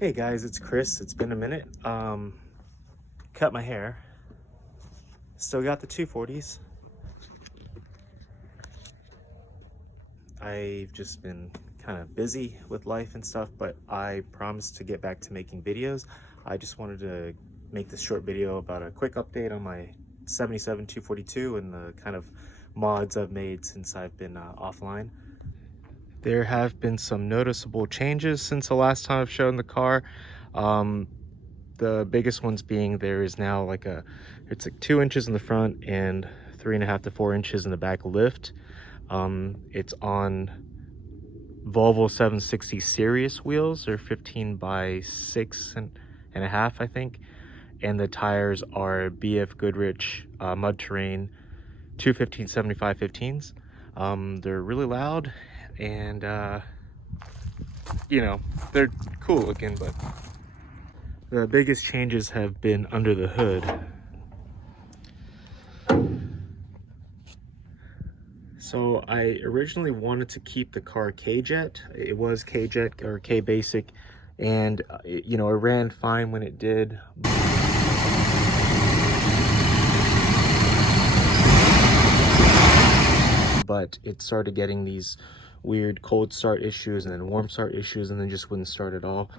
Hey guys, it's Chris. It's been a minute. Cut my hair. Still got the 240s. I've just been kind of busy with life and stuff, but I promised to get back to making videos. I just wanted to make this short video about a quick update on my 77 242 and the kind of mods I've made since I've been offline. There have been some noticeable changes since the last time I've shown the car. The biggest ones being there is now it's like 2 inches in the front and 3.5 to 4 inches in the back lift. It's on Volvo 760 Sirius wheels. They're 15 by 6.5, I think. And the tires are BF Goodrich mud terrain 215/75 15s. They're really loud and they're cool looking, but the biggest changes have been under the hood. So I originally wanted to keep the car K-Jet. It was K-Jet or K-Basic, and it ran fine when it did. But it started getting these weird cold start issues and then warm start issues, and then just wouldn't start at all.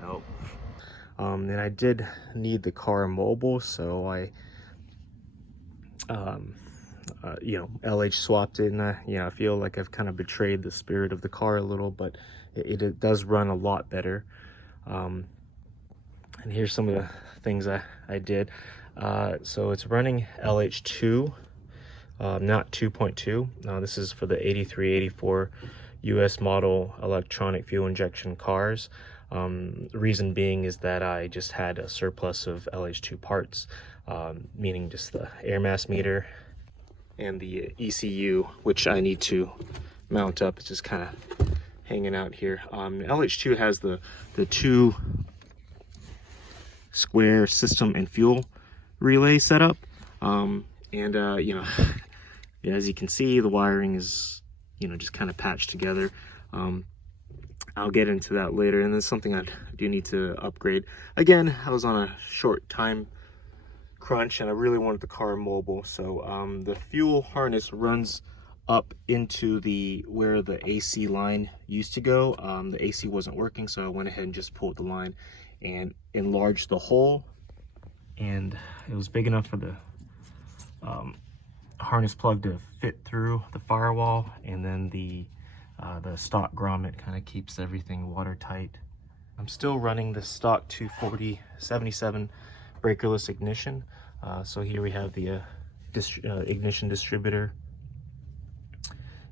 Nope. And I did need the car mobile, so I LH swapped it, and I feel like I've kind of betrayed the spirit of the car a little, but it does run a lot better. And here's some of the things I did. So it's running LH2, not 2.2. This is for the 83, 84 US model electronic fuel injection cars. Reason being is that I just had a surplus of LH2 parts, meaning just the air mass meter and the ECU, which I need to mount up. It's just kind of hanging out here. LH2 has the two square system and fuel relay setup, as you can see, the wiring is just kind of patched together. I'll get into that later, and there's something I do need to upgrade. Again, I was on a short time crunch and I really wanted the car mobile, so the fuel harness runs up into where the AC line used to go. The AC wasn't working, so I went ahead and just pulled the line and enlarged the hole, and it was big enough for the harness plug to fit through the firewall, and then the stock grommet kind of keeps everything watertight. I'm still running the stock 240 77 breakerless ignition. So here we have the ignition distributor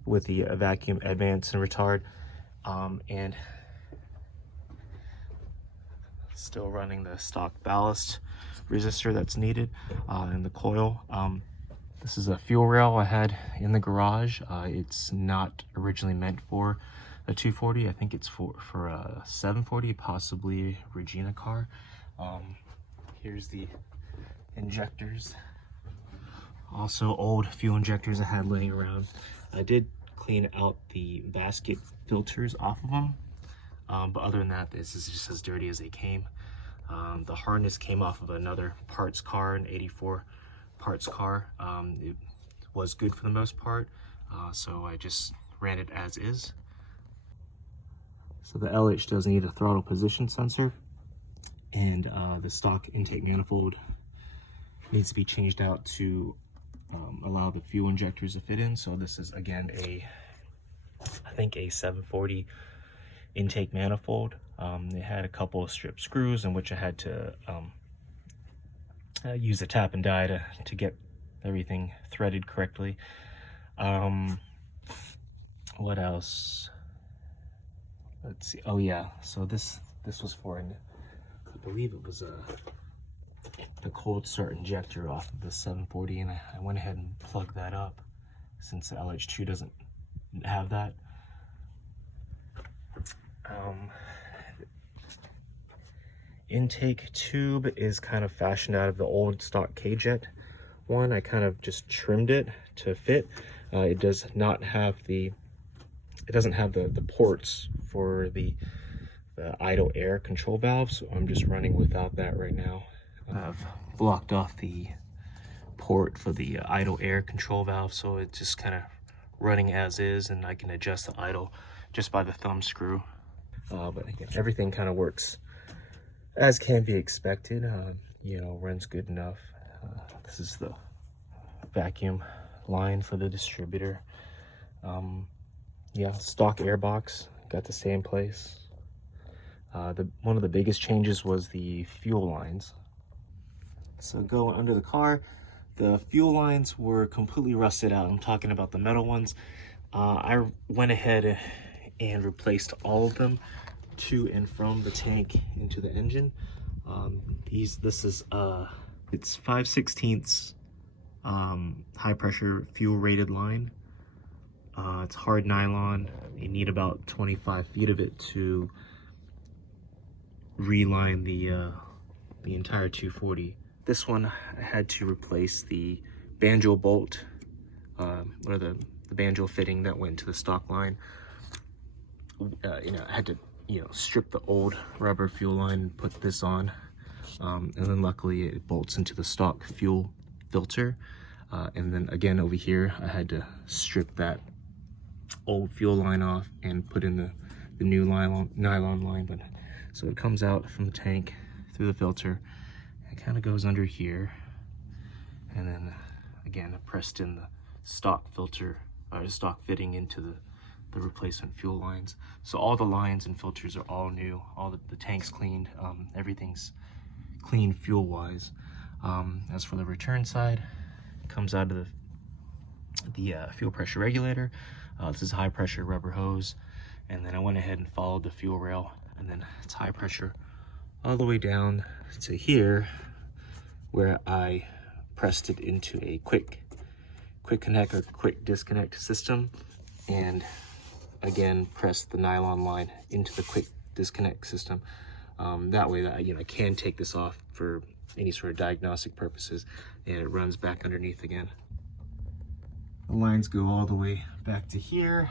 with the vacuum advance and retard, and still running the stock ballast resistor that's needed, and the coil. This is a fuel rail I had in the garage. It's not originally meant for a 240. I think it's for a 740, possibly Regina car. Here's the injectors. Also old fuel injectors I had laying around. I did clean out the basket filters off of them, but other than that, this is just as dirty as they came. The harness came off of another parts car, an 84 parts car. It was good for the most part, so I just ran it as is. So the LH does need a throttle position sensor, and the stock intake manifold needs to be changed out to allow the fuel injectors to fit in. So this is again I think a 740 intake manifold. It had a couple of strip screws in which I had to use a tap and die to get everything threaded correctly. What else? Let's see. Oh yeah, so this was for I believe it was the cold start injector off of the 740, and I went ahead and plugged that up since the LH2 doesn't have that. Intake tube is kind of fashioned out of the old stock K-Jet one. I kind of just trimmed it to fit. It does not have the it doesn't have the ports for the idle air control valve, so I'm just running without that right now. I've blocked off the port for the idle air control valve, so it's just kind of running as is, and I can adjust the idle just by the thumb screw. But again, everything kind of works as can be expected. You know, runs good enough. This is the vacuum line for the distributor. Yeah, stock airbox, got to stay in place. One of the biggest changes was the fuel lines. So going under the car, the fuel lines were completely rusted out. I'm talking about the metal ones. I went ahead and replaced all of them to and from the tank into the engine. This is it's 5/16 high pressure fuel rated line. It's hard nylon. You need about 25 feet of it to reline the entire 240. This one I had to replace the banjo bolt, or the banjo fitting that went to the stock line. You know, I had to, you know, strip the old rubber fuel line and put this on, and then luckily it bolts into the stock fuel filter. And then again over here I had to strip that old fuel line off and put in the new nylon line. But so it comes out from the tank through the filter, it kind of goes under here, and then again I pressed in the stock filter, or the stock fitting into the replacement fuel lines. So all the lines and filters are all new, all the tanks cleaned, everything's clean fuel wise. As for the return side, it comes out of the fuel pressure regulator. This is high pressure rubber hose, and then I went ahead and followed the fuel rail, and then it's high pressure all the way down to here, where I pressed it into a quick connect or quick disconnect system, and again pressed the nylon line into the quick disconnect system. That way that I can take this off for any sort of diagnostic purposes, and it runs back underneath again. The lines go all the way back to here,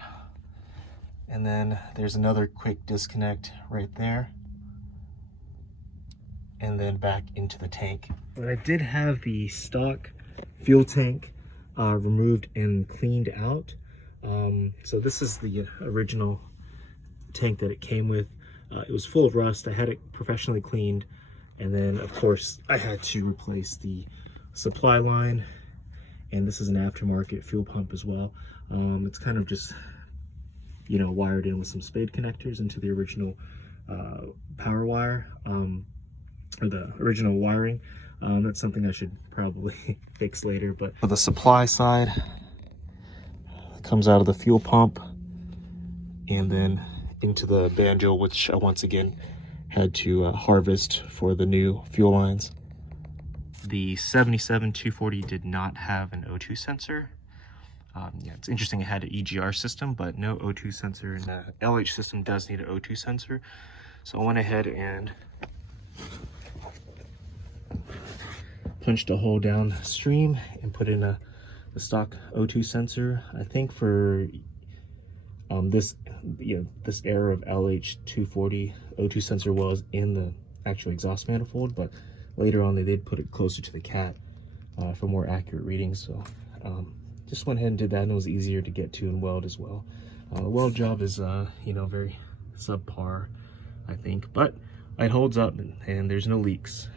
and then there's another quick disconnect right there, and then back into the tank. But I did have the stock fuel tank removed and cleaned out. So this is the original tank that it came with. It was full of rust. I had it professionally cleaned, and then of course I had to replace the supply line, and this is an aftermarket fuel pump as well. It's kind of just, you know, wired in with some spade connectors into the original power wire, or the original wiring. That's something I should probably fix later. But for the supply side, it comes out of the fuel pump and then into the banjo, which I once again had to harvest for the new fuel lines. The 77-240 did not have an O2 sensor. Yeah, it's interesting, it had an EGR system, but no O2 sensor, and the LH system does need an O2 sensor. So I went ahead and punched a hole downstream and put in the stock O2 sensor. I think for this era of LH240, O2 sensor was in the actual exhaust manifold, but later on they did put it closer to the cat for more accurate readings. So just went ahead and did that, and it was easier to get to and weld as well. The weld job is you know, very subpar, I think, but it holds up, and there's no leaks.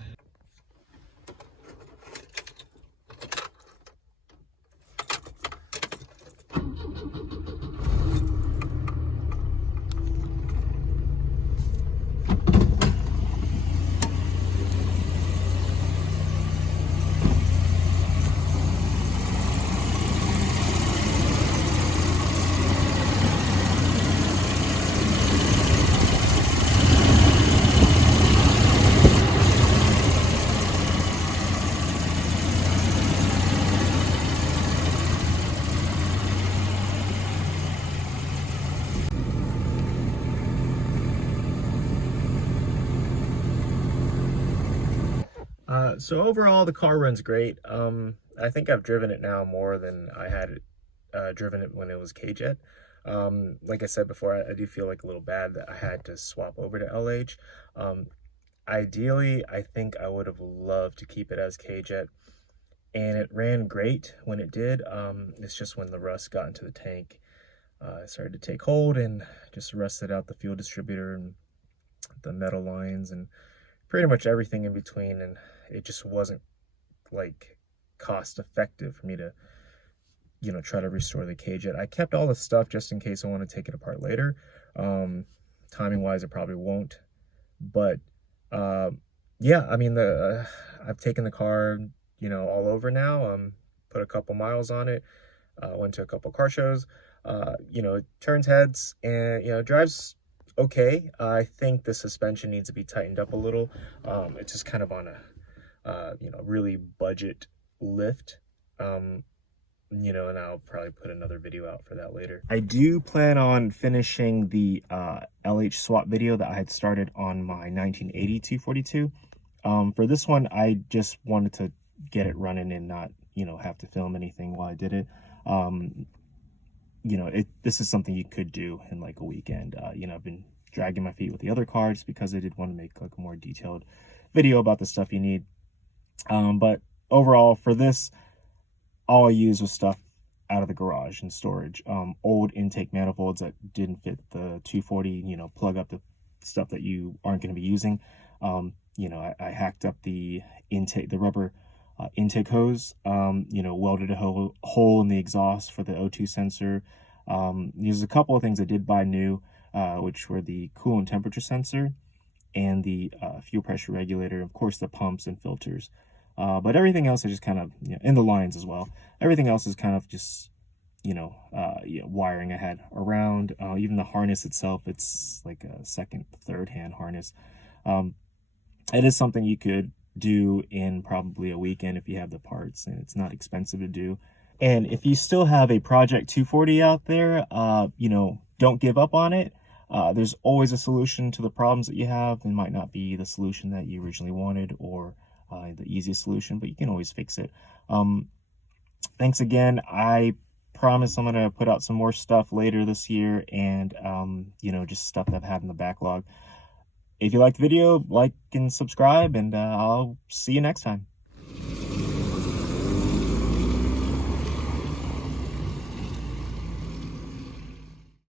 So overall, the car runs great. I think I've driven it now more than I had driven it when it was Kjet. Like I said before, I do feel like a little bad that I had to swap over to LH. Ideally, I think I would have loved to keep it as Kjet, and it ran great when it did. It's just when the rust got into the tank, it started to take hold and just rusted out the fuel distributor and the metal lines and pretty much everything in between, and it just wasn't like cost effective for me to, you know, try to restore the Kjet. I kept all the stuff just in case I want to take it apart later. Timing wise, it probably won't, but yeah, I mean, I've taken the car, you know, all over now. Put a couple miles on it. Went to a couple car shows. You know, it turns heads and, you know, drives okay. I think the suspension needs to be tightened up a little. It's just kind of on a, you know, really budget lift. You know, and I'll probably put another video out for that later. I do plan on finishing the LH swap video that I had started on my 1980 242. For this one, I just wanted to get it running and not, you know, have to film anything while I did it. You know, this is something you could do in like a weekend. You know, I've been dragging my feet with the other cars because I did want to make like a more detailed video about the stuff you need. But overall, for this, all I used was stuff out of the garage and storage. Old intake manifolds that didn't fit the 240, you know, plug up the stuff that you aren't going to be using. You know, I hacked up the rubber intake hose, you know, welded a hole in the exhaust for the O2 sensor. There's a couple of things I did buy new, which were the coolant temperature sensor and the fuel pressure regulator, of course, the pumps and filters. But everything else I just kind of, you know, in the lines as well. Everything else is kind of just, you know, wiring I had around. Even the harness itself, it's like a second, third hand harness. It is something you could do in probably a weekend if you have the parts, and it's not expensive to do. And if you still have a Project 240 out there, you know, don't give up on it. There's always a solution to the problems that you have. It might not be the solution that you originally wanted or the easiest solution, but you can always fix it. Thanks again. I promise I'm going to put out some more stuff later this year, and you know, just stuff that I've had in the backlog. If you liked the video, like and subscribe, and I'll see you next time.